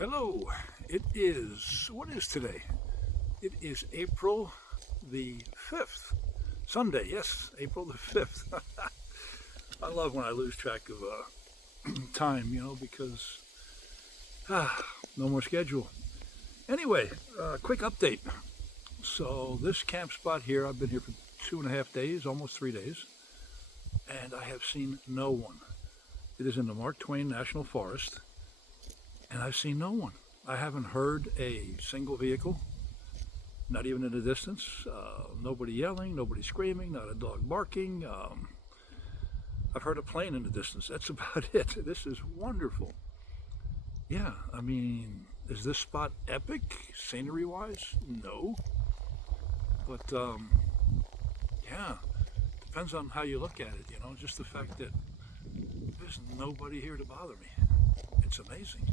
Hello, what is today? It is April the 5th, Sunday, yes, April the 5th. I love when I lose track of time, because no more schedule. Anyway, quick update. So this camp spot here, I've been here for 2.5 days, almost 3 days, and I have seen no one. It is in the Mark Twain National Forest, and I've seen no one. I haven't heard a single vehicle, not even in the distance. Nobody yelling, nobody screaming, not a dog barking. I've heard a plane in the distance. That's about it. This is wonderful. Yeah, I mean, is this spot epic scenery-wise? No. But, yeah, depends on how you look at it, just the fact that there's nobody here to bother me. It's amazing.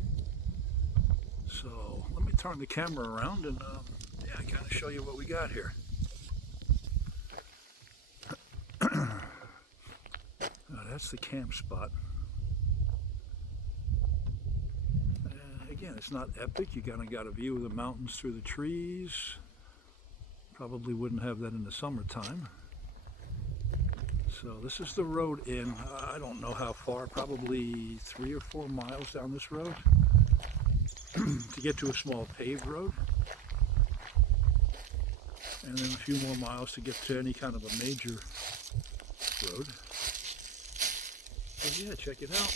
So let me turn the camera around and kind of show you what we got here. That's the camp spot. Again, it's not epic. You kind of got a view of the mountains through the trees. Probably wouldn't have that in the summertime. So this is the road in. I don't know how far, probably 3 or 4 miles down this road to get to a small paved road, and then a few more miles to get to any kind of a major road. So yeah, check it out.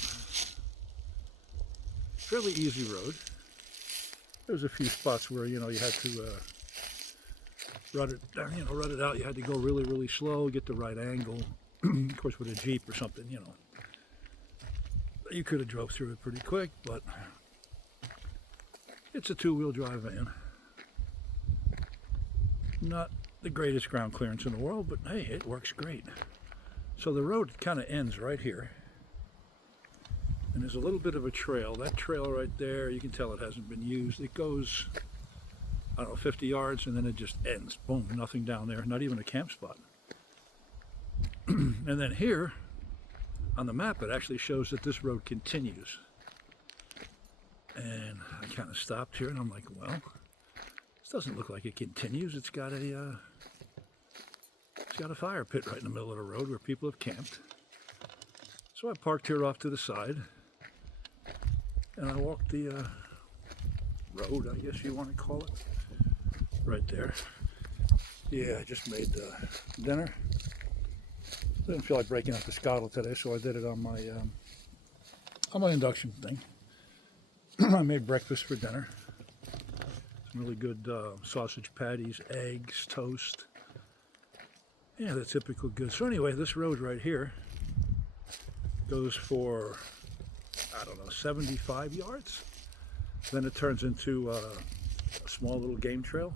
Fairly easy road. There's a few spots where you had to rut it out. You had to go really, really slow, get the right angle. Of course, with a Jeep or something, you could have drove through it pretty quick, but it's a 2-wheel drive van. Not the greatest ground clearance in the world, but hey, it works great. So the road kind of ends right here. And there's a little bit of a trail. That trail right there, you can tell it hasn't been used. It goes, I don't know, 50 yards, and then it just ends. Boom, nothing down there, not even a camp spot. And then here, on the map, it actually shows that this road continues. And I kind of stopped here and I'm like, well, this doesn't look like it continues. It's got a fire pit right in the middle of the road where people have camped. So I parked here off to the side and I walked the road, I guess you want to call it, right there. Yeah, I just made dinner. Didn't feel like breaking up the scuttle today, so I did it on my induction thing. I made breakfast for dinner. Some really good sausage patties, eggs, toast. Yeah, the typical good. So anyway, this road right here goes for, I don't know, 75 yards. Then it turns into a small little game trail.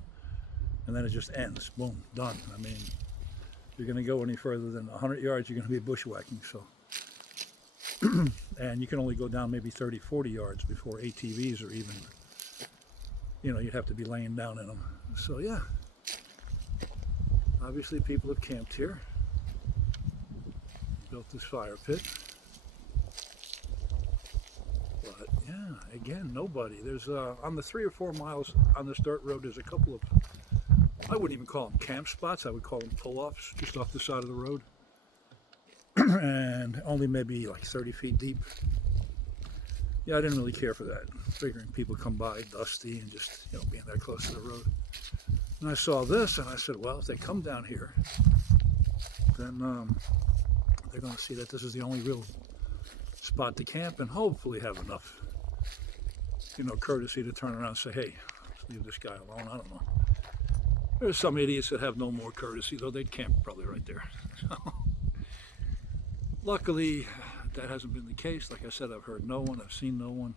And then it just ends. Boom, done. I mean, if you're going to go any further than 100 yards, you're going to be bushwhacking. So. And you can only go down maybe 30, 40 yards before ATVs are even, you'd have to be laying down in them. So yeah, obviously people have camped here, built this fire pit. But yeah, again, nobody. There's, on the 3 or 4 miles on this dirt road, there's a couple of, I wouldn't even call them camp spots, I would call them pull-offs, just off the side of the road. And only maybe like 30 feet deep. Yeah, I didn't really care for that. Figuring people come by dusty and just, being that close to the road. And I saw this and I said, well, if they come down here, then they're going to see that this is the only real spot to camp and hopefully have enough, courtesy to turn around and say, hey, let's leave this guy alone. I don't know. There's some idiots that have no more courtesy, though they'd camp probably right there. Luckily, that hasn't been the case. Like I said, I've heard no one, I've seen no one.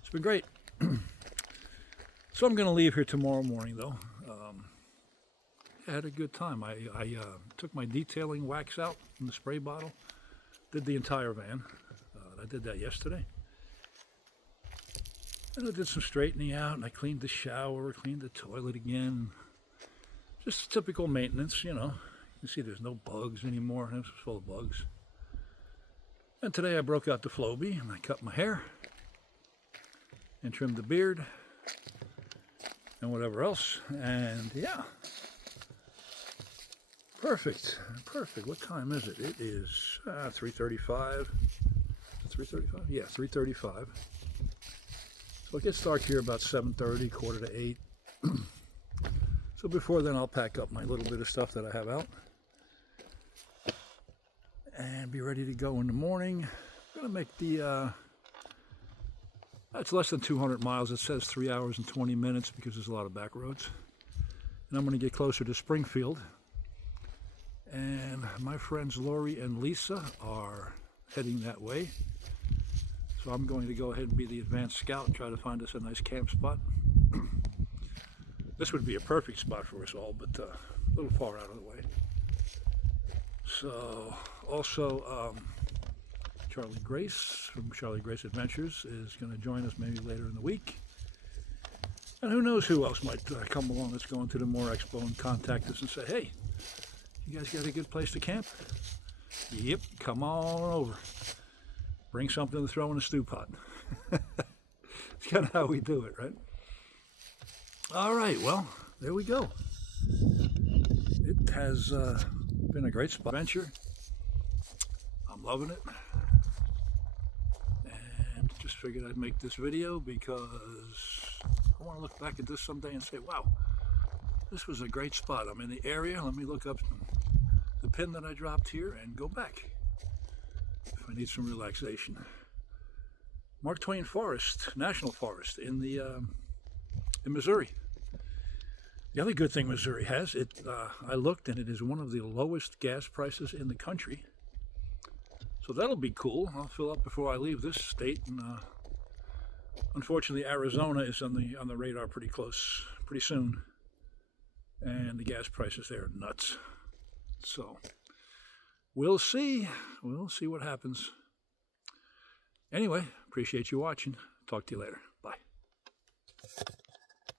It's been great. So I'm going to leave here tomorrow morning, though. I had a good time. I took my detailing wax out from the spray bottle, did the entire van. I did that yesterday. And I did some straightening out, and I cleaned the shower, cleaned the toilet again. Just typical maintenance, You can see there's no bugs anymore. It was full of bugs. And today I broke out the Flowbee and I cut my hair. and trim the beard and whatever else. And yeah, perfect, perfect. What time is it? It is 3:35. 3:35? Yeah, 3:35. So it gets dark here about 7:30, quarter to 8. So before then, I'll pack up my little bit of stuff that I have out and be ready to go in the morning. I'm gonna make the it's less than 200 miles. It says 3 hours and 20 minutes because there's a lot of back roads. And I'm gonna get closer to Springfield. And my friends Lori and Lisa are heading that way. So I'm going to go ahead and be the advanced scout and try to find us a nice camp spot. This would be a perfect spot for us all, but a little far out of the way. So also Charlie Grace from Charlie Grace Adventures is going to join us maybe later in the week. And who knows who else might come along that's going to the Moore Expo and contact us and say, hey, you guys got a good place to camp? Yep, come on over. Bring something to throw in a stew pot. It's kind of how we do it, right? All right, well, there we go. It has been a great spot adventure. I'm loving it. And just figured I'd make this video because I want to look back at this someday and say, wow, this was a great spot. I'm in the area. Let me look up the pin that I dropped here and go back if I need some relaxation. Mark Twain Forest, National Forest in Missouri. The other good thing Missouri has, I looked and it is one of the lowest gas prices in the country. So that'll be cool. I'll fill up before I leave this state. And unfortunately, Arizona is on the radar pretty close, pretty soon. And the gas prices there are nuts. So we'll see. We'll see what happens. Anyway, appreciate you watching. Talk to you later.